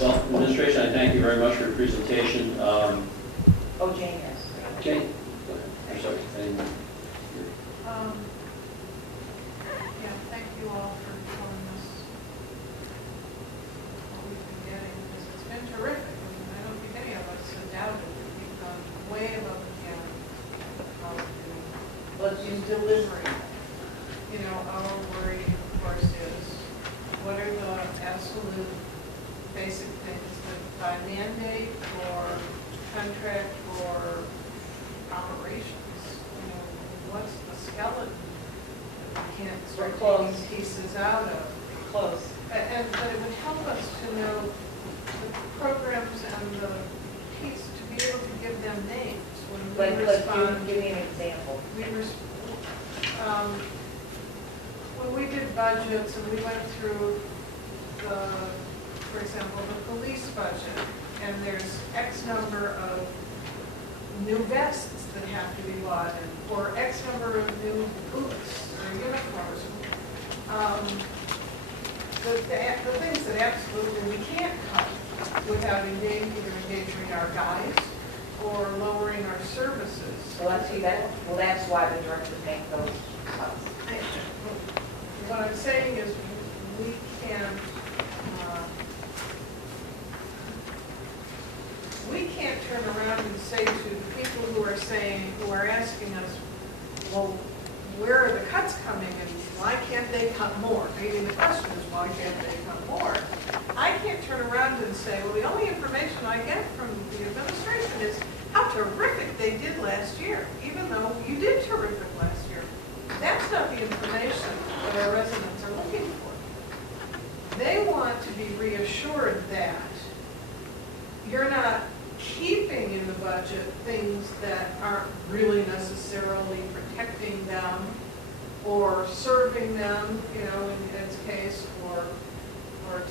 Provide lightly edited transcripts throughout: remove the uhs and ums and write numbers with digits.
Well, administration, I thank you very much for your presentation. Oh, Jane, yes. Jane, go ahead. I'm sorry. Yeah, thank you all for showing us what we've been getting, because it's been terrific. I mean, I don't think any of us have doubted that we've gone way above and beyond how we're doing. Let's use delivery. You know, our worry, of course, is what are the absolute basic things that by mandate or contract or operations, you know, what's the skeleton that we can't start taking pieces out of? Close. But it would help us to know the programs and the piece, to be able to give them names when we respond. Give me an example. When we did budgets and we went through for example, the police budget, and there's X number of new vests that have to be bought, or X number of new boots or uniforms. The things that absolutely we can't cut without either endangering our guys or lowering our services. Well, that's why the director made those cuts. What I'm saying is we can't turn around and say to the people who are asking us, well, where are the cuts coming and why can't they cut more? Maybe the question is, why can't they cut more? I can't turn around and say, well, the only information I get from the administration is how terrific they did last year, even though you did terrific last year. That's not the information that our residents are looking for. They want to be reassured that you're not keeping in the budget things that aren't really necessarily protecting them or serving them, you know, in Ed's case, or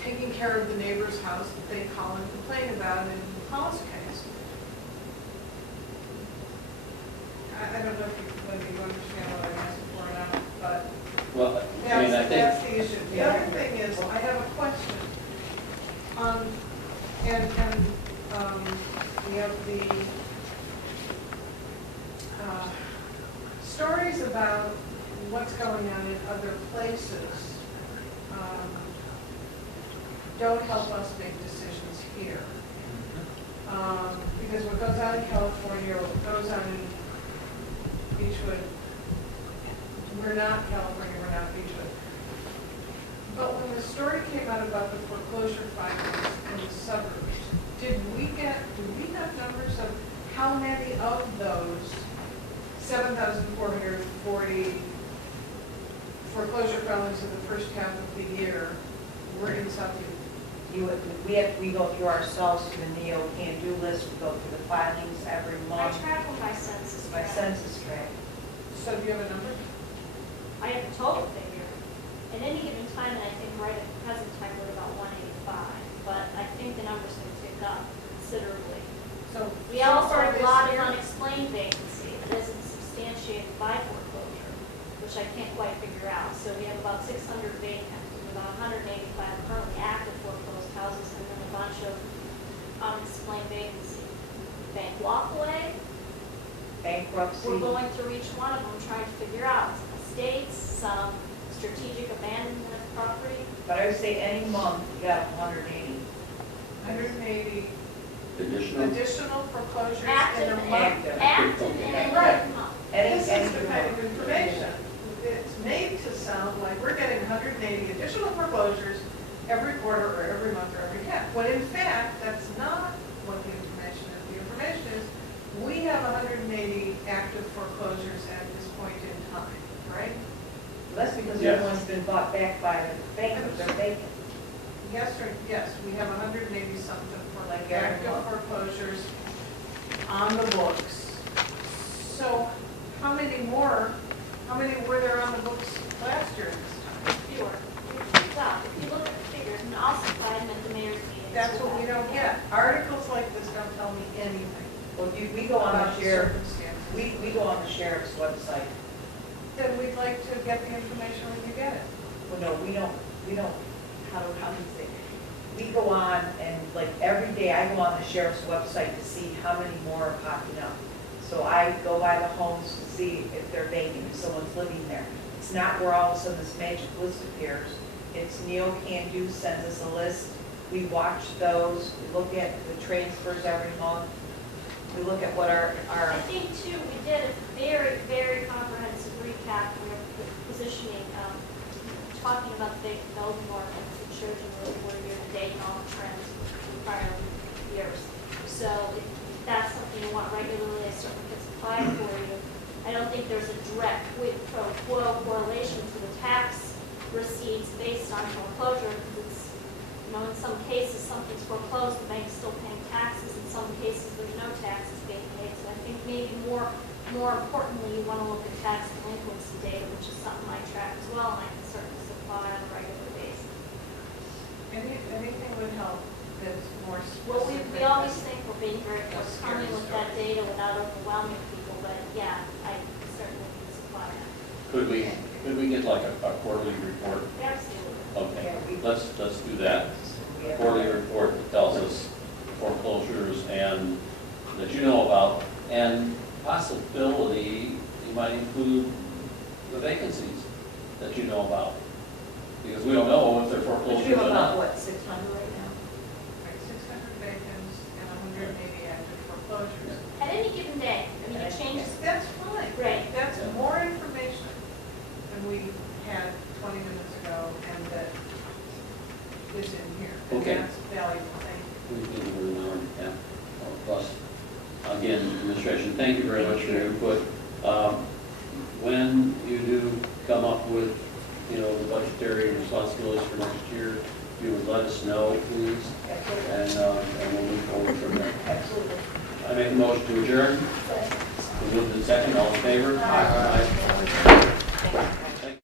taking care of the neighbor's house that they call and complain about in Paul's case. I don't know whether you understand what I'm asking for or not, but Well, I mean, I think that's the issue. The other thing is, I have a question. We have the stories about what's going on in other places don't help us make decisions here. Because what goes on in California, what goes on in Beechwood, we're not California, we're not Beechwood. But when the story came out about the foreclosure filings in the suburbs, do we have numbers of how many of those 7,440 foreclosure filings in the first half of the year were in Southview? We go through ourselves through the NEO can-do list. We go through the filings every I month. track them by census. By census tract. So do you have a number? I have a total figure. At any given time, and I think right at the present time, we're about 185, but I think the numbers can tick up considerably. So We also far have a this lot of year- unexplained vacancy that isn't substantiated by foreclosure, which I can't quite figure out. So we have about 600 vacant, with about 185 currently active foreclosed houses, and then a bunch of unexplained vacancy. Bank walkaway, Bankruptcy. we're going through each one of them, trying to figure out estates, some strategic abandonment of property. But I would say any month, you got 180. 180 additional. foreclosures in Active a and month. active in a month. This is the kind of information. It's made to sound like we're getting 180 additional foreclosures every quarter or every month or every half, when in fact, that's not what the information is. The information is, we have 180 active foreclosures at this point in time, right? That's because Yes. everyone's been bought back by the bank, they're vacant. Yes, we have 180 something for Like active every month. foreclosures on the books. So how many were there on the books last year this time? Fewer. Well, if you look at the figures, and I'll supply them at the mayor's meeting. That's what we don't get. Articles like this don't tell me anything Well, we go on about the the sheriff, circumstances. we go on the sheriff's website. Then we'd like to get the information when you get it. Well, no, we don't, how do you say? we go on and like every day I go on the sheriff's website to see how many more are popping up. So I go by the homes to see if they're vacant, if someone's living there. It's not where all of a sudden this magic list appears. It's Neo Can Do sends us a list. We watch those, we look at the transfers every month. We look at what our I think too, we did a very, very comprehensive recap of the positioning, talking about the vacant building ordinance, it shows you where year to date and all the trends from prior years. So if that's something you want regularly, I certainly can supply it for you. I don't think there's a direct quid pro quo correlation to the tax receipts based on foreclosure, because it's, in some cases, something's foreclosed, the bank's still paying taxes. In some cases, there's no taxes being paid. So I think maybe more importantly, you want to look at tax delinquency data, which is something I track as well, and I can certainly supply on a regular basis. Anything would help that's more specific. Well, we always think we're being very forthcoming with that data without overwhelming people, but yeah, I certainly can supply that. Could we get like a quarterly report? Absolutely. Okay, let's do that. A quarterly report that tells us foreclosures and that you know about, and possibility, you might include the vacancies that you know about. Because we don't know if they're But foreclosures you or have about, not. what, 600 right now? Right, 600 vacants and 180 active foreclosures. At any given day, I mean, it changes. That's fine. Right. That's more information than we had 20 minutes ago, and that is in here. And Okay. that's valuable, thank you. We can do it now, yeah. Plus, again, administration, thank you very much for your input. When you do come up with, the budgetary responsibilities for next year, you would let us know, please, Absolutely. and we'll move forward from there. Absolutely. I make a motion to adjourn. We move to the second, all in favor? Thank you.